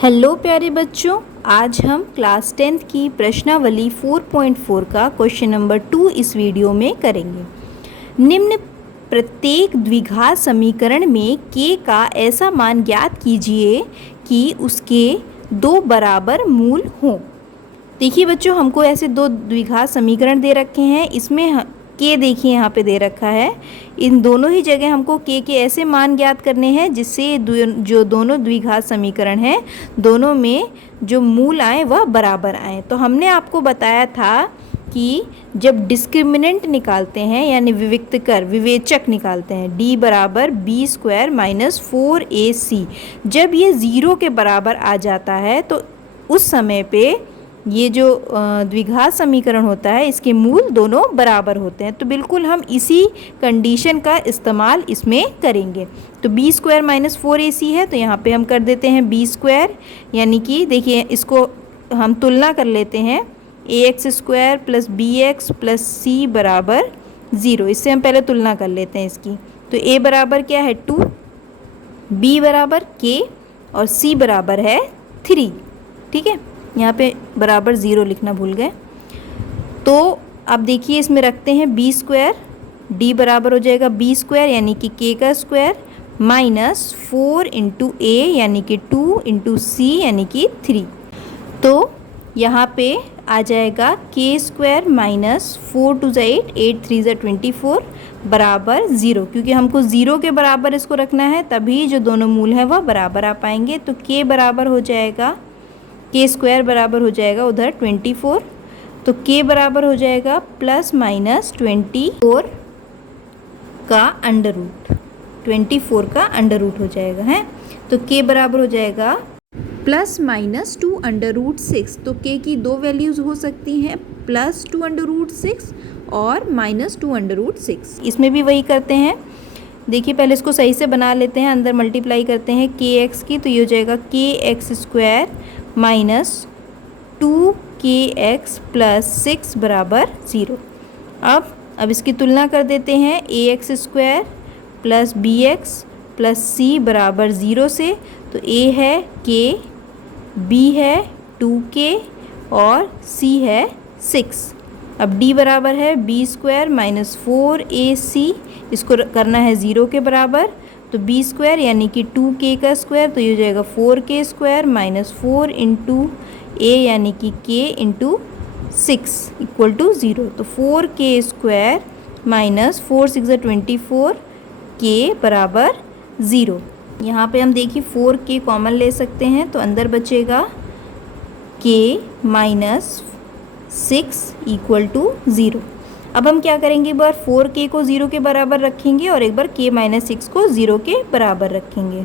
Hello प्यारे बच्चों, आज हम क्लास 10th की प्रश्नावली 4.4 का क्वेश्चन नंबर 2 इस वीडियो में करेंगे। निम्न प्रत्येक द्विघात समीकरण में k का ऐसा मान ज्ञात कीजिए कि उसके दो बराबर मूल हों। देखिए बच्चों, हमको ऐसे दो द्विघात समीकरण दे रखे हैं। इसमें के देखिए यहाँ पे दे रखा है। इन दोनों ही जगह हमको के ऐसे मान ज्ञात करने हैं जिससे जो दोनों द्विघात समीकरण हैं दोनों में जो मूल आए वह बराबर आए। तो हमने आपको बताया था कि जब डिस्क्रिमिनेंट निकालते हैं यानी विवेचक निकालते हैं d बराबर बी स्क्वायर माइनस 4ac, जब ये ज़ीरो के बराबर आ जाता है तो उस समय पे ये जो द्विघात समीकरण होता है इसके मूल दोनों बराबर होते हैं। तो बिल्कुल हम इसी कंडीशन का इस्तेमाल इसमें करेंगे। तो बी स्क्वायर माइनस 4ac है तो यहाँ पे हम कर देते हैं बी स्क्वायर, यानी कि देखिए इसको हम तुलना कर लेते हैं ax square plus b x plus c बराबर 0। इससे हम पहले तुलना कर लेते हैं इसकी। तो a बराबर क्या है 2, b बराबर k और c बराबर है 3। ठीक है, यहाँ पे बराबर 0 लिखना भूल गए। तो अब देखिए इसमें रखते हैं बी स्क्वायर, डी बराबर हो जाएगा बी स्क्वायर यानी कि के का स्क्वायर माइनस 4 इंटू ए यानी कि 2 इंटू सी यानी कि 3। तो यहाँ पे आ जाएगा के स्क्वायर माइनस 4 टू ज़ा 8, 8 3 ज़ा 24 बराबर 0, क्योंकि हमको 0 के बराबर इसको रखना है तभी जो दोनों मूल हैं वह बराबर आ पाएंगे। तो के बराबर हो जाएगा, के स्क्वायर बराबर हो जाएगा उधर 24, तो के बराबर हो जाएगा प्लस माइनस 24 का अंडर रूट, 24 का अंडर रूट हो जाएगा है। तो के बराबर हो जाएगा प्लस माइनस 2 अंडर रूट 6। तो के की दो वैल्यूज़ हो सकती हैं, प्लस 2 अंडर रूट 6 और माइनस 2 अंडर रूट 6। इसमें भी वही करते हैं। देखिए पहले इसको सही से बना लेते हैं, अंदर मल्टीप्लाई करते हैं के एक्स की, तो ये हो जाएगा के x square minus 2kx plus 6 बराबर 0। अब इसकी तुलना कर देते हैं ax square plus bx plus c बराबर 0 से। तो a है k, b है 2k और c है 6। अब d बराबर है b स्क्वायर माइनस 4ac, इसको करना है 0 के बराबर। तो बी स्क्वायर यानी कि 2k का स्क्वायर, तो ये हो जाएगा 4k स्क्वायर माइनस 4 इंटू ए यानी कि k इंटू 6 इक्वल टू 0। तो 4k स्क्वायर माइनस 4 6 24 k बराबर 0। यहाँ पे हम देखिए 4k कॉमन ले सकते हैं तो अंदर बचेगा k माइनस 6 इक्वल टू 0। अब हम क्या करेंगे, एक बार 4k को 0 के बराबर रखेंगे और एक बार k माइनस 6 को 0 के बराबर रखेंगे।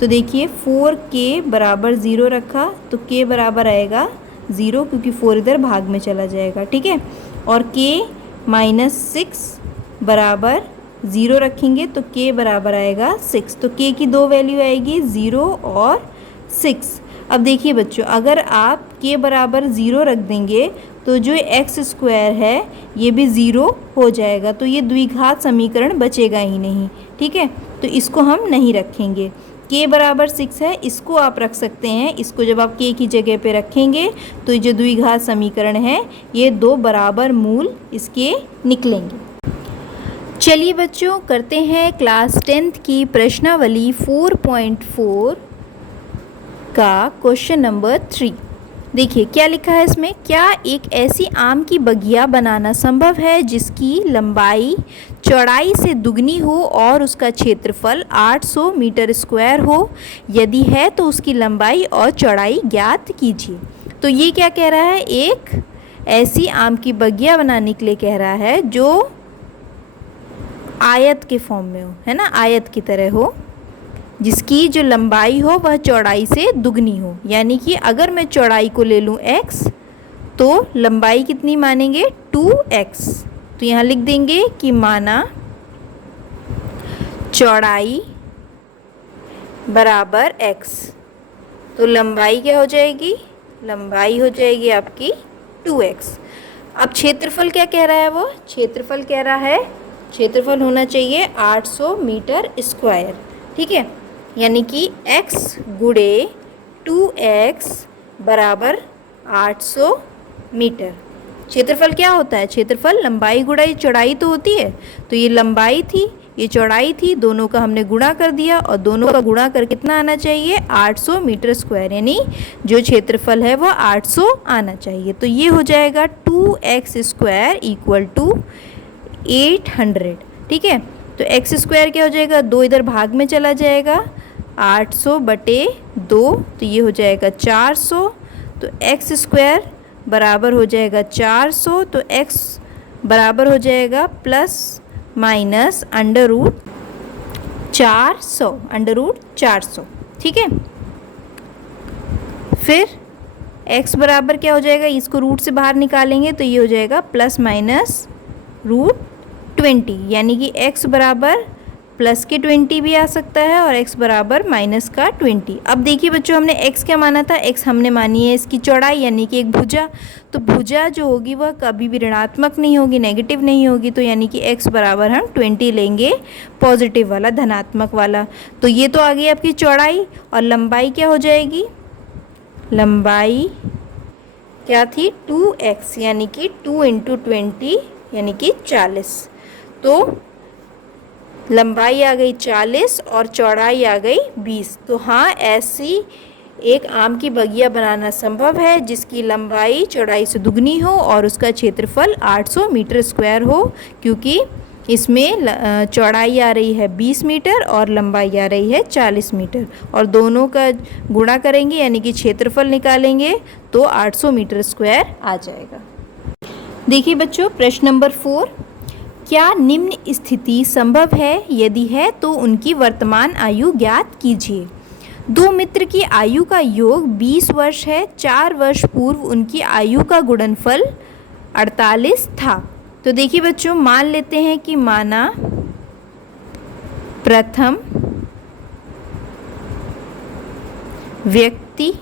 तो देखिए 4k बराबर 0 रखा तो k बराबर आएगा 0, क्योंकि 4 इधर भाग में चला जाएगा। ठीक है, और k माइनस 6 बराबर 0 रखेंगे तो k बराबर आएगा 6। तो k की दो वैल्यू आएगी 0 और 6। अब देखिए बच्चों, अगर आप k बराबर 0 रख देंगे तो जो एक्स स्क्वायर है ये भी 0 हो जाएगा, तो ये द्विघात समीकरण बचेगा ही नहीं। ठीक है, तो इसको हम नहीं रखेंगे। k बराबर 6 है, इसको आप रख सकते हैं। इसको जब आप k की जगह पे रखेंगे तो ये जो द्विघात समीकरण है ये दो बराबर मूल इसके निकलेंगे। चलिए बच्चों, करते हैं क्लास 10th की प्रश्नावली 4.4 का क्वेश्चन नंबर 3। देखिए क्या लिखा है इसमें, क्या एक ऐसी आम की बगिया बनाना संभव है जिसकी लंबाई चौड़ाई से दुगनी हो और उसका क्षेत्रफल 800 मीटर स्क्वायर हो? यदि है तो उसकी लंबाई और चौड़ाई ज्ञात कीजिए। तो ये क्या कह रहा है, एक ऐसी आम की बगिया बनाने के लिए कह रहा है जो आयत के फॉर्म में हो, है ना, आयत की तरह हो, जिसकी जो लंबाई हो वह चौड़ाई से दुगनी हो। यानी कि अगर मैं चौड़ाई को ले लूँ x तो लंबाई कितनी मानेंगे 2x। तो यहाँ लिख देंगे कि माना चौड़ाई बराबर x, तो लंबाई क्या हो जाएगी, लंबाई हो जाएगी आपकी 2x। अब क्षेत्रफल क्या कह रहा है, वो क्षेत्रफल कह रहा है क्षेत्रफल होना चाहिए 800 मीटर स्क्वायर। ठीक है, यानी कि x गुणे 2x बराबर 800 मीटर। क्षेत्रफल क्या होता है? क्षेत्रफल लंबाई गुणा चौड़ाई तो होती है, तो ये लंबाई थी, ये चौड़ाई थी, दोनों का हमने गुणा कर दिया और दोनों का गुणा कर कितना आना चाहिए? 800 मीटर स्क्वायर, यानी जो क्षेत्रफल है वह 800 आना चाहिए। तो ये हो जाएगा 2x स्क्वायर इक्वल टू 800। ठीक है, तो x स्क्वायर क्या हो जाएगा? 2 इधर भाग में चला जाएगा, 800 बटे 2, तो ये हो जाएगा 400। तो x स्क्वायर बराबर हो जाएगा 400, तो x बराबर हो जाएगा प्लस माइनस अंडर रूट 400। ठीक है, फिर x बराबर क्या हो जाएगा? इसको रूट से बाहर निकालेंगे तो ये हो जाएगा प्लस माइनस √20, यानी कि x बराबर प्लस के 20 भी आ सकता है और x बराबर माइनस का 20। अब देखिए बच्चों, हमने x क्या माना था? x हमने मानी है इसकी चौड़ाई, यानी कि एक भुजा। तो भुजा जो होगी वह कभी भी ऋणात्मक नहीं होगी, नेगेटिव नहीं होगी, तो यानी कि x बराबर हम 20 लेंगे, पॉजिटिव वाला, धनात्मक वाला। तो ये तो आ गई आपकी चौड़ाई, और लंबाई क्या हो जाएगी? लंबाई क्या थी? 2x, यानी कि 2 × 20 यानी कि 40। तो लंबाई आ गई 40 और चौड़ाई आ गई 20। तो हाँ, ऐसी एक आम की बगिया बनाना संभव है जिसकी लंबाई चौड़ाई से दुगनी हो और उसका क्षेत्रफल 800 मीटर स्क्वायर हो, क्योंकि इसमें चौड़ाई आ रही है 20 मीटर और लंबाई आ रही है 40 मीटर, और दोनों का गुणा करेंगे यानी कि क्षेत्रफल निकालेंगे तो 800 मीटर स्क्वायर आ जाएगा। देखिए बच्चों, प्रश्न नंबर 4, क्या निम्न स्थिति संभव है? यदि है तो उनकी वर्तमान आयु ज्ञात कीजिए। दो मित्र की आयु का योग 20 वर्ष है। 4 वर्ष पूर्व उनकी आयु का गुणनफल 48 था। तो देखिए बच्चों, मान लेते हैं कि माना प्रथम व्यक्ति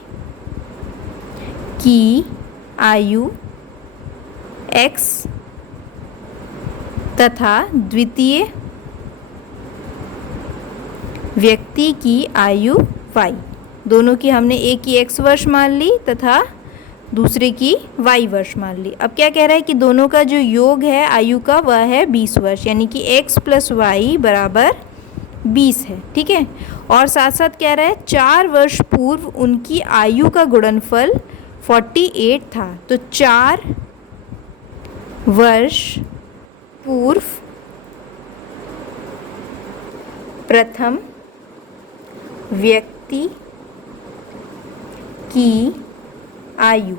की आयु x तथा द्वितीय व्यक्ति की आयु y, दोनों की हमने एक की x वर्ष मान ली तथा दूसरे की y वर्ष मान ली। अब क्या कह रहा है कि दोनों का जो योग है आयु का वह है 20 वर्ष, यानी कि x + y बराबर 20 है। ठीक है, और साथ साथ कह रहा है 4 वर्ष पूर्व उनकी आयु का गुणनफल 48 था। तो 4 वर्ष पूर्व प्रथम व्यक्ति की आयु,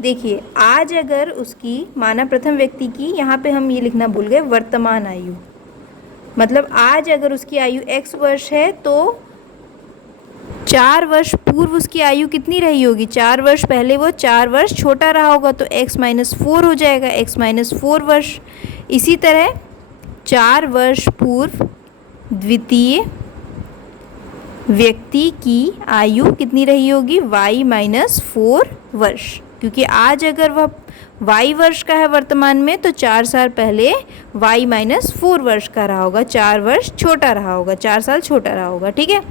देखिए आज अगर उसकी, माना प्रथम व्यक्ति की, यहाँ पे हम ये लिखना भूल गए वर्तमान आयु, मतलब आज अगर उसकी आयु x वर्ष है तो 4 वर्ष पूर्व उसकी आयु कितनी रही होगी? 4 वर्ष पहले वो 4 वर्ष छोटा रहा होगा, तो x - 4 हो जाएगा, x - 4 वर्ष। इसी तरह 4 वर्ष पूर्व द्वितीय व्यक्ति की आयु कितनी रही होगी? y - 4 वर्ष, क्योंकि आज अगर वह y वर्ष का है वर्तमान में तो 4 साल पहले y - 4 वर्ष का रहा होगा, 4 वर्ष छोटा रहा होगा, 4 साल छोटा रहा होगा। ठीक है,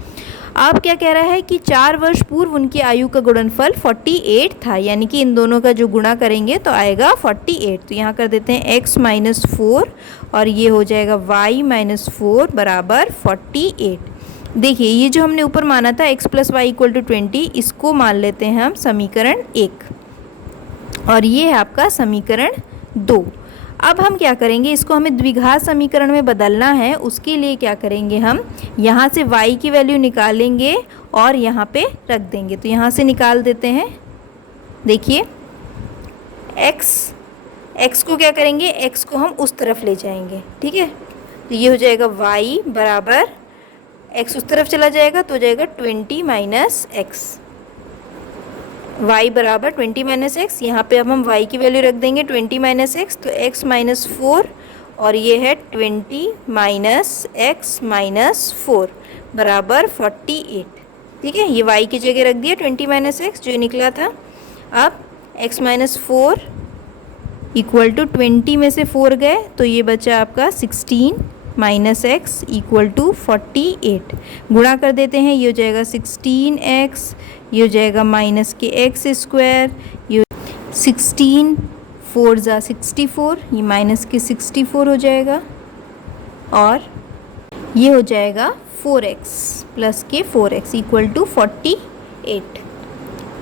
अब क्या कह रहा है कि 4 वर्ष पूर्व उनकी आयु का गुणनफल 48 था, यानी कि इन दोनों का जो गुणा करेंगे तो आएगा 48। तो यहाँ कर देते हैं x - 4 और ये हो जाएगा y - 4 बराबर 48। देखिए ये जो हमने ऊपर माना था x + y = 20, इसको मान लेते हैं हम समीकरण 1, और ये है आपका समीकरण 2। अब हम क्या करेंगे, इसको हमें द्विघात समीकरण में बदलना है। उसके लिए क्या करेंगे, हम यहाँ से y की वैल्यू निकालेंगे और यहाँ पे रख देंगे। तो यहाँ से निकाल देते हैं। देखिए x को क्या करेंगे, x को हम उस तरफ ले जाएंगे। ठीक है, तो ये हो जाएगा y बराबर, x उस तरफ चला जाएगा तो हो जाएगा 20 - x, y बराबर 20 - x। यहाँ पे अब हम y की वैल्यू रख देंगे 20 - x, तो x - 4 और ये है 20 - x - 4 बराबर 48। ठीक है, ये y की जगह रख दिया 20 - x जो निकला था। अब x - 4 = 20 में से 4 गए तो ये बचा आपका 16 - x = 48। गुणा कर देते हैं, ये हो जाएगा 16x ये हो जाएगा माइनस के एक्स स्क्वायर, ये 16 4 ज़ा 64, ये माइनस के 64 हो जाएगा, और ये हो जाएगा 4x प्लस के 4x इक्वल टू 48।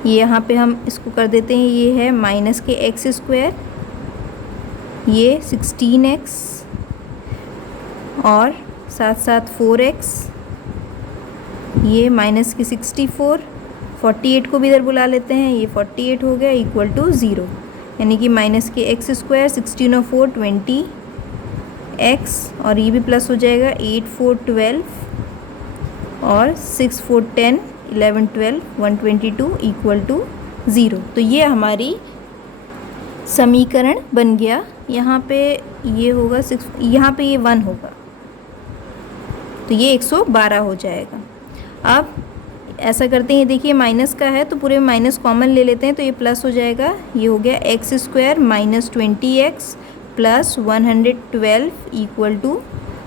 ये यहाँ पे हम इसको कर देते हैं, ये है माइनस के एक्स स्क्वायर, ये 16x और साथ साथ 4x, ये माइनस की 64, 48 को भी इधर बुला लेते हैं, ये 48 हो गया इक्वल टू 0, यानी कि माइनस के एक्स स्क्वायर 16 और 4 20x, और ये भी प्लस हो जाएगा 8 4 12 और 6 4 10 11 12 122 इक्वल टू 0। तो ये हमारी समीकरण बन गया। यहाँ पे ये होगा 6, यहाँ पे ये 1 होगा, तो ये 112 हो जाएगा। अब ऐसा करते हैं, देखिए माइनस का है तो पूरे माइनस कॉमन ले लेते हैं, तो ये प्लस हो जाएगा, ये हो गया x square minus 20x plus 112 equal to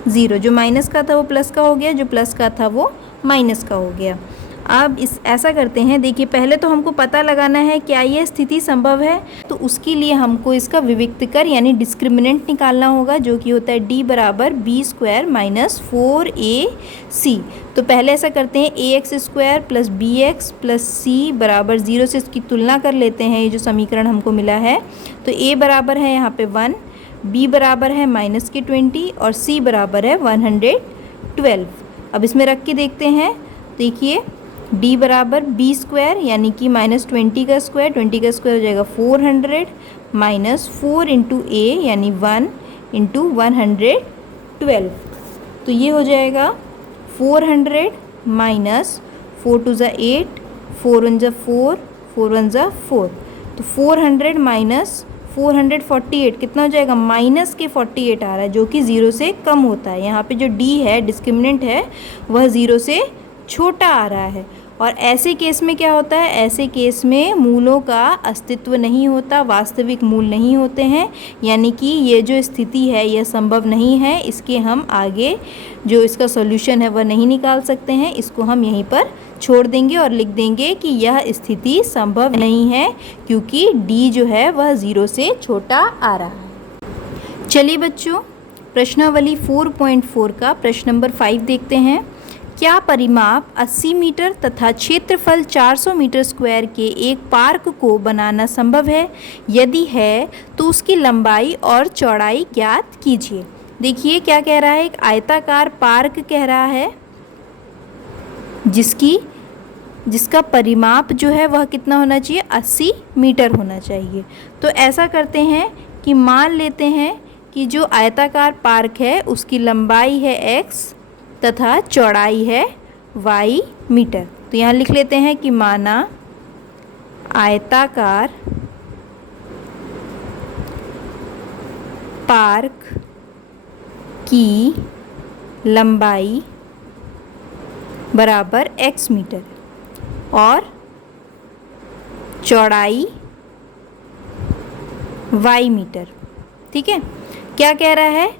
0। जो माइनस का था वो प्लस का हो गया, जो प्लस का था वो माइनस का हो गया। अब इस ऐसा करते हैं, देखिए पहले तो हमको पता लगाना है क्या ये स्थिति संभव है, तो उसके लिए हमको इसका विविक्तकर यानी डिस्क्रिमिनेंट निकालना होगा, जो कि होता है d बराबर बी स्क्वायर माइनस 4ac। तो पहले ऐसा करते हैं, ax square plus bx plus c बराबर 0 से इसकी तुलना कर लेते हैं। ये जो समीकरण हमको मिला है, तो a बराबर है यहाँ पे 1, b बराबर है माइनस के 20 और c बराबर है 112। अब इसमें रख के देखते हैं, देखिए d बराबर बी स्क्वायर यानी कि माइनस 20 का स्क्वायर, 20 का स्क्वायर हो जाएगा 400 माइनस 4 इंटू ए यानी 1 इंटू 112। तो ये हो जाएगा 400 माइनस 4 2 ज़ा 8, 4 1 ज़ा 4, 4 1 ज़ा 4, तो 400 माइनस 448 कितना हो जाएगा, माइनस के 48 आ रहा है, जो कि 0 से कम होता है। यहाँ पे जो d है डिस्क्रिमिनेंट है वह 0 से छोटा आ रहा है। और ऐसे केस में क्या होता है, ऐसे केस में मूलों का अस्तित्व नहीं होता, वास्तविक मूल नहीं होते हैं, यानी कि ये जो स्थिति है यह संभव नहीं है। इसके हम आगे जो इसका सॉल्यूशन है वह नहीं निकाल सकते हैं, इसको हम यहीं पर छोड़ देंगे और लिख देंगे कि यह स्थिति संभव नहीं है क्योंकि d जो है वह 0 से छोटा आ रहा है। चलिए बच्चों, प्रश्नावली 4.4 का प्रश्न नंबर 5 देखते हैं। क्या परिमाप 80 मीटर तथा क्षेत्रफल 400 मीटर स्क्वायर के एक पार्क को बनाना संभव है? यदि है तो उसकी लंबाई और चौड़ाई ज्ञात कीजिए। देखिए क्या कह रहा है, एक आयताकार पार्क कह रहा है जिसका परिमाप जो है वह कितना होना चाहिए, 80 मीटर होना चाहिए। तो ऐसा करते हैं कि मान लेते हैं कि जो आयताकार पार्क है उसकी लंबाई है x तथा चौड़ाई है y मीटर। तो यहाँ लिख लेते हैं कि माना आयताकार पार्क की लंबाई बराबर x मीटर और चौड़ाई y मीटर। ठीक है, क्या कह रहा है,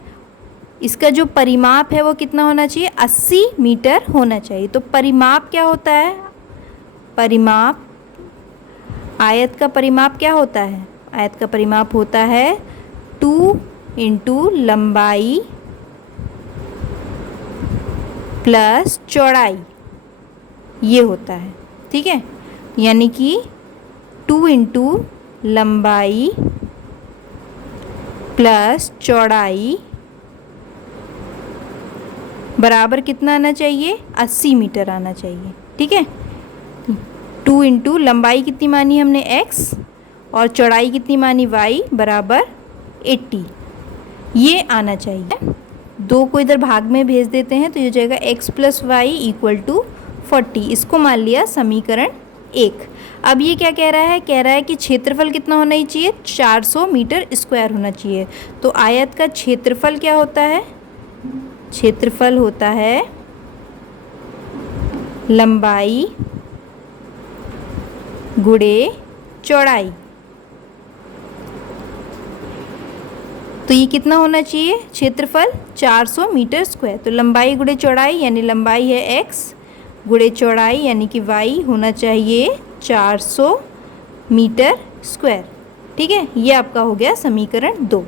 इसका जो परिमाप है वो कितना होना चाहिए, 80 मीटर होना चाहिए। तो परिमाप क्या होता है, परिमाप, आयत का परिमाप क्या होता है, आयत का परिमाप होता है 2 इंटू लंबाई प्लस चौड़ाई, ये होता है। ठीक है, यानी कि 2 इंटू लंबाई प्लस चौड़ाई बराबर कितना आना चाहिए, 80 मीटर आना चाहिए। ठीक है, 2 इंटू लंबाई कितनी मानी हमने x और चौड़ाई कितनी मानी y बराबर 80, ये आना चाहिए। 2 को इधर भाग में भेज देते हैं तो ये हो जाएगा x plus y equal to 40। इसको मान लिया समीकरण 1। अब ये क्या कह रहा है, कह रहा है कि क्षेत्रफल कितना होना ही चाहिए, 400 मीटर स्क्वायर होना चाहिए। तो आयत का क्षेत्रफल क्या होता है, क्षेत्रफल होता है लंबाई गुणे चौड़ाई। तो ये कितना होना चाहिए, क्षेत्रफल 400 मीटर स्क्वायर। तो लंबाई गुणे चौड़ाई यानी लंबाई है x गुणे चौड़ाई यानी कि y होना चाहिए 400 मीटर स्क्वायर। ठीक है, ये आपका हो गया समीकरण 2।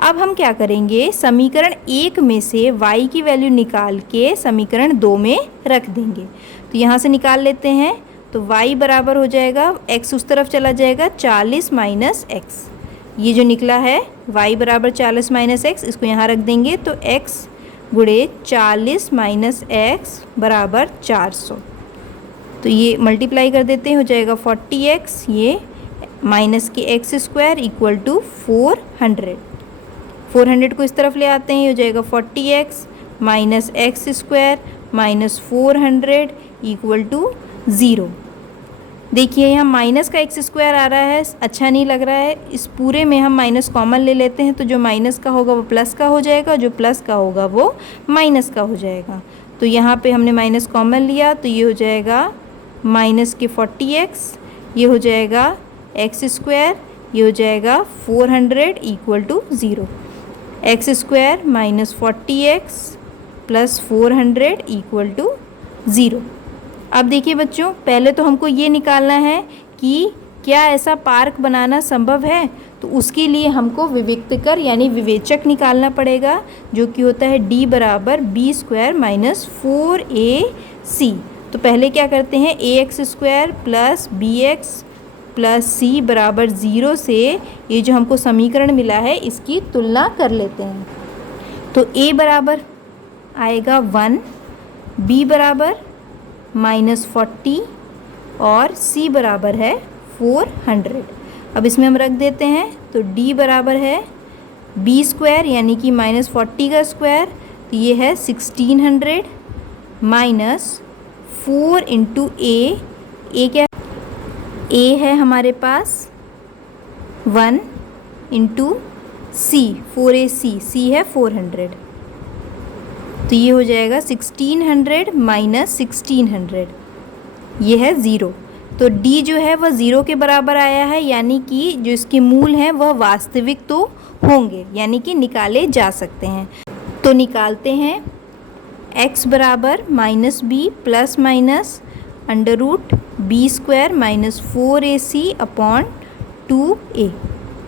अब हम क्या करेंगे, समीकरण 1 में से y की वैल्यू निकाल के समीकरण 2 में रख देंगे। तो यहाँ से निकाल लेते हैं, तो y बराबर हो जाएगा, x उस तरफ चला जाएगा 40 माइनस एक्स। ये जो निकला है y बराबर 40 माइनस एक्स, इसको यहाँ रख देंगे तो x गुणे 40 माइनस एक्स बराबर 400। तो ये मल्टीप्लाई कर देते हैं, हो जाएगा 40x, ये माइनस के एक्स स्क्वायर इक्वल टू 400। 400 को इस तरफ ले आते हैं, हो जाएगा 40x minus x square minus 400 equal to 0। देखिए यहाँ माइनस का एक्स स्क्वायर आ रहा है, अच्छा नहीं लग रहा है। इस पूरे में हम माइनस कॉमन ले लेते हैं, तो जो माइनस का होगा वो प्लस का हो जाएगा, जो प्लस का होगा वो माइनस का हो जाएगा। तो यहाँ पे हमने माइनस कॉमन लिया, तो ये हो जाएगा माइनस के 40x, ये हो जाएगा एक्स स्क्वायर, ये हो जाएगा 400 equal to 0। X square minus 40x plus 400 equal to 0। अब देखिए बच्चों, पहले तो हमको ये निकालना है कि क्या ऐसा पार्क बनाना संभव है। तो उसके लिए हमको विविक्तकर यानी विवेचक निकालना पड़ेगा, जो कि होता है d बराबर बी स्क्वायर माइनस 4ac। तो पहले क्या करते हैं, ax square plus bx plus c बराबर 0 से ये जो हमको समीकरण मिला है इसकी तुलना कर लेते हैं। तो a बराबर आएगा 1, b बराबर -40 और c बराबर है 400। अब इसमें हम रख देते हैं, तो d बराबर है b स्क्वायर यानी कि -40 का स्क्वायर, तो ये है 1600 माइनस 4 इंटू a क्या a है हमारे पास 1 इंटू c 4ac, c है 400। तो ये हो जाएगा 1600 माइनस 1600, ये है 0। तो d जो है वह 0 के बराबर आया है, यानी कि जो इसके मूल हैं वह वास्तविक तो होंगे, यानी कि निकाले जा सकते हैं। तो निकालते हैं, x बराबर -b plus minus under root b square minus 4ac upon 2a।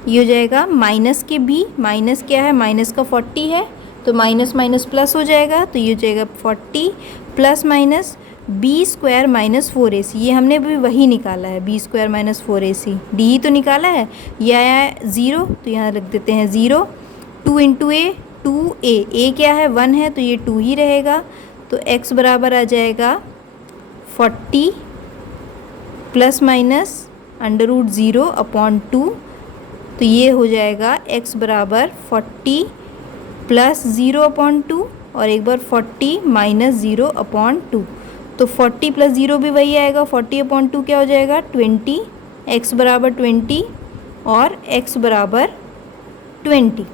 ये हो जाएगा माइनस के b, माइनस क्या है, माइनस का 40 है, तो माइनस माइनस प्लस हो जाएगा, तो ये हो जाएगा 40 plus minus b square minus 4ac। ये हमने भी वही निकाला है, b square minus 4ac, d ही तो निकाला है। ये आया है 0, तो यहाँ रख देते हैं 0। 2 इंटू ए 2a, a क्या है 1 है, तो ये 2 ही रहेगा। तो x बराबर आ जाएगा 40 plus minus under root 0 upon 2। तो ये हो जाएगा x बराबर 40 प्लस 0 अपॉन 2 और एक बार 40 माइनस 0 अपॉन 2। तो 40 प्लस 0 भी वही आएगा, 40 अपॉन 2 क्या हो जाएगा 20, x बराबर 20 और x बराबर 20,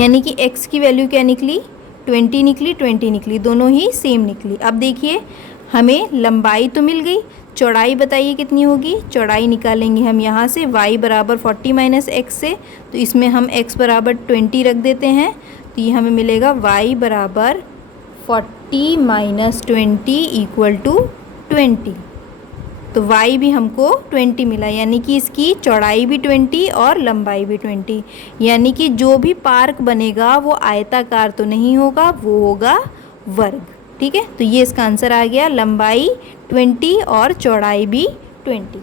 यानी कि x की वैल्यू क्या निकली 20 निकली, 20 निकली, दोनों ही सेम निकली। अब देखिए हमें लंबाई तो मिल गई, चौड़ाई बताइए कितनी होगी। चौड़ाई निकालेंगे हम यहाँ से y बराबर 40 माइनस एक्स से, तो इसमें हम x बराबर 20 रख देते हैं, तो ये हमें मिलेगा y बराबर 40 माइनस 20 इक्वल टू 20। तो y भी हमको 20 मिला, यानी कि इसकी चौड़ाई भी 20 और लंबाई भी 20, यानी कि जो भी पार्क बनेगा वो आयताकार तो नहीं होगा, वो होगा वर्ग। ठीक है, तो ये इसका आंसर आ गया, लंबाई 20 और चौड़ाई भी 20।